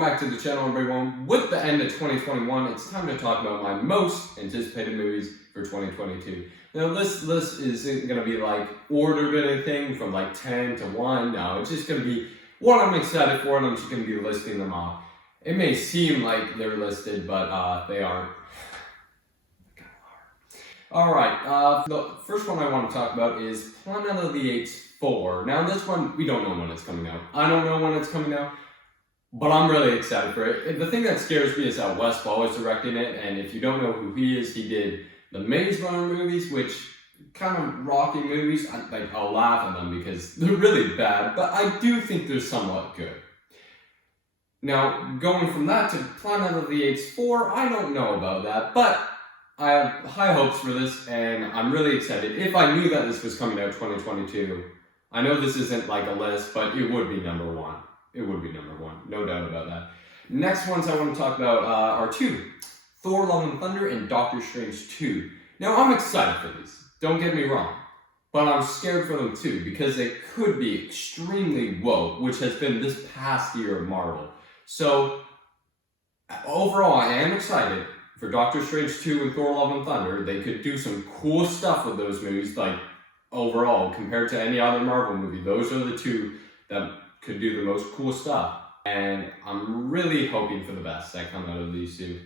welcome back to the channel, everyone. With the end of 2021, it's time to talk about my most anticipated movies for 2022. Now, this list isn't going to be like ordered or anything from like 10 to 1. No, it's just going to be what I'm excited for, and I'm just going to be listing them off. It may seem like they're listed, but they aren't. Alright, the first one I want to talk about is Planet of the Apes 4. Now, this one, we don't know when it's coming out. I don't know when it's coming out. But I'm really excited for it. The thing that scares me is that Wes Ball is directing it, and if you don't know who he is, he did the Maze Runner movies, which kind of rocky movies. I'll laugh at them because they're really bad, but I do think they're somewhat good. Now, going from that to Planet of the Apes 4, I don't know about that, but I have high hopes for this, and I'm really excited. If I knew that this was coming out 2022, I know this isn't like a list, but it would be number one. It would be number one, no doubt about that. Next ones I want to talk about are two. Thor, Love and Thunder and Doctor Strange 2. Now, I'm excited for these, don't get me wrong. But I'm scared for them too, because they could be extremely woke, which has been this past year of Marvel. So, overall, I am excited for Doctor Strange 2 and Thor, Love and Thunder. They could do some cool stuff with those movies, like, overall, compared to any other Marvel movie. Those are the two that could do the most cool stuff, and I'm really hoping for the best that come out of these two.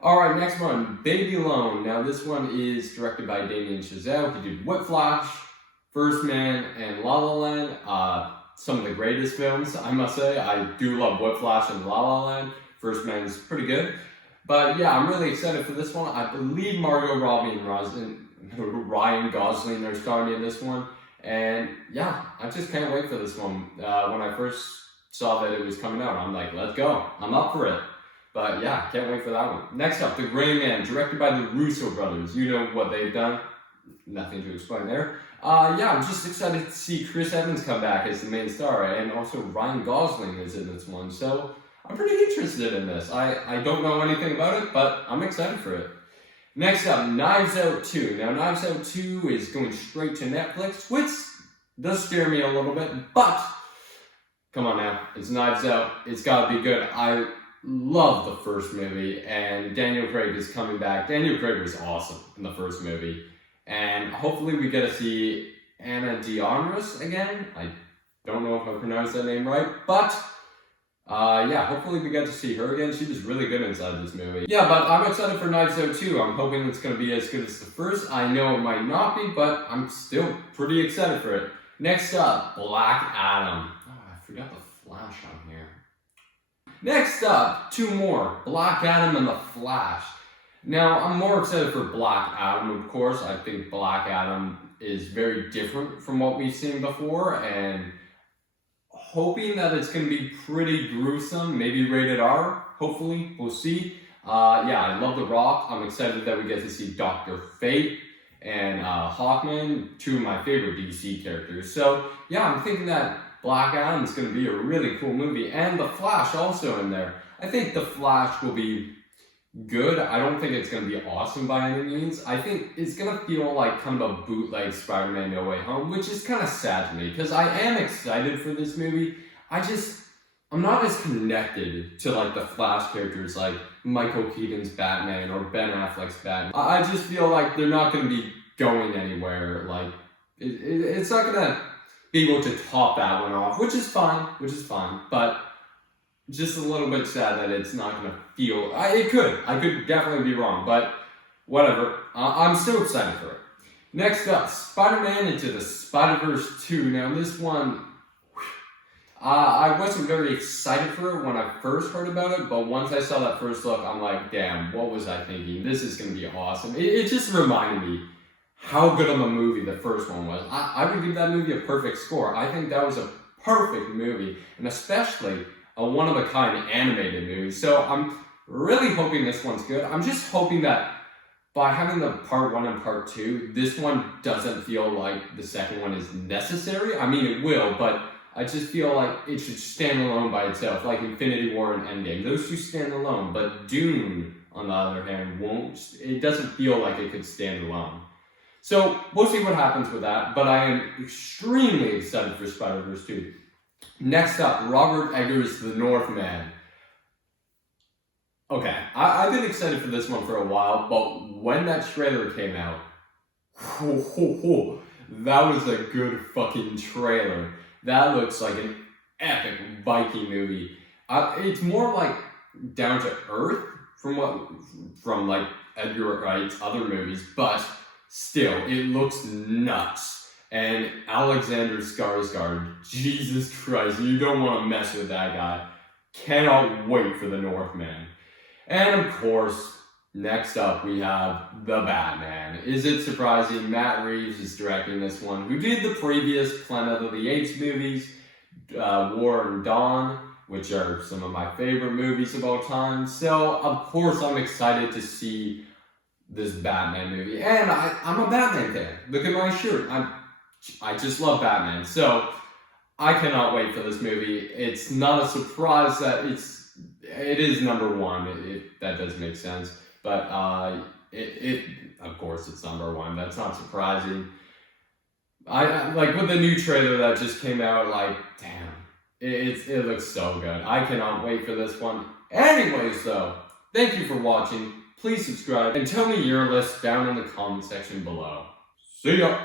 Alright, next one, Baby Alone. Now this one is directed by Damien Chazelle. He did Whiplash, First Man, and La La Land. Some of the greatest films, I must say. I do love Whiplash and La La Land. First Man is pretty good. But yeah, I'm really excited for this one. I believe Margot Robbie and Ryan Gosling are starring in this one. And yeah, I just can't wait for this one. When I first saw that it was coming out, I'm like, let's go. I'm up for it. But yeah, can't wait for that one. Next up, The Gray Man, directed by the Russo brothers. You know what they've done. Nothing to explain there. Yeah, I'm just excited to see Chris Evans come back as the main star. And also Ryan Gosling is in this one. So I'm pretty interested in this. I don't know anything about it, but I'm excited for it. Next up, Knives Out 2. Now, Knives Out 2 is going straight to Netflix, which does scare me a little bit, but come on now, it's Knives Out. It's got to be good. I love the first movie, and Daniel Craig is coming back. Daniel Craig was awesome in the first movie, and hopefully we get to see Ana de Armas again. I don't know if I pronounced that name right, but yeah, hopefully we get to see her again. She was really good inside this movie. Yeah, but I'm excited for Knives Out 2. I'm hoping it's going to be as good as the first. I know it might not be, but I'm still pretty excited for it. Next up, Black Adam. Oh, I forgot the Flash on here. Next up, two more. Black Adam and the Flash. Now, I'm more excited for Black Adam, of course. I think Black Adam is very different from what we've seen before, and hoping that it's going to be pretty gruesome, maybe rated R, hopefully, we'll see. Yeah, I love The Rock. I'm excited that we get to see Dr. Fate and Hawkman, two of my favorite DC characters. So, yeah, I'm thinking that Black Adam is going to be a really cool movie, and The Flash also in there. I think The Flash will be good. I don't think it's going to be awesome by any means. I think it's going to feel like kind of a bootleg Spider-Man No Way Home, which is kind of sad to me because I am excited for this movie. I'm not as connected to like the Flash characters like Michael Keaton's Batman or Ben Affleck's Batman. I just feel like they're not going to be going anywhere. Like it's not going to be able to top that one off, which is fine, but just a little bit sad that it's not going to feel... I could definitely be wrong, but whatever. I'm so excited for it. Next up, Spider-Man Into the Spider-Verse 2. Now this one, I wasn't very excited for it when I first heard about it, but once I saw that first look, I'm like, damn, what was I thinking? This is going to be awesome. It just reminded me how good of a movie the first one was. I would give that movie a perfect score. I think that was a perfect movie, and especially a one-of-a-kind animated movie. So I'm really hoping this one's good. I'm just hoping that by having the part 1 and part 2, this one doesn't feel like the second one is necessary. I mean, it will, but I just feel like it should stand alone by itself, like Infinity War and Endgame. Those two stand alone, but Dune, on the other hand, won't. It doesn't feel like it could stand alone. So we'll see what happens with that, but I am extremely excited for Spider-Verse 2. Next up, Robert Eggers' The Northman. Okay, I've been excited for this one for a while, but when that trailer came out, that was a good fucking trailer. That looks like an epic Viking movie. It's more like down to earth from like Edgar Wright's other movies, but still, it looks nuts. And Alexander Skarsgård, Jesus Christ, you don't want to mess with that guy. Cannot wait for the Northman. And of course, next up we have The Batman. Is it surprising? Matt Reeves is directing this one, who did the previous Planet of the Apes movies, War and Dawn, which are some of my favorite movies of all time. So, of course, I'm excited to see this Batman movie. And I'm a Batman fan. Look at my shirt. I just love Batman. So, I cannot wait for this movie. It's not a surprise that it is number one. That does make sense. But of course it's number one. That's not surprising. I like with the new trailer that just came out, like, damn. It looks so good. I cannot wait for this one. Anyways though, thank you for watching. Please subscribe and tell me your list down in the comment section below. See ya!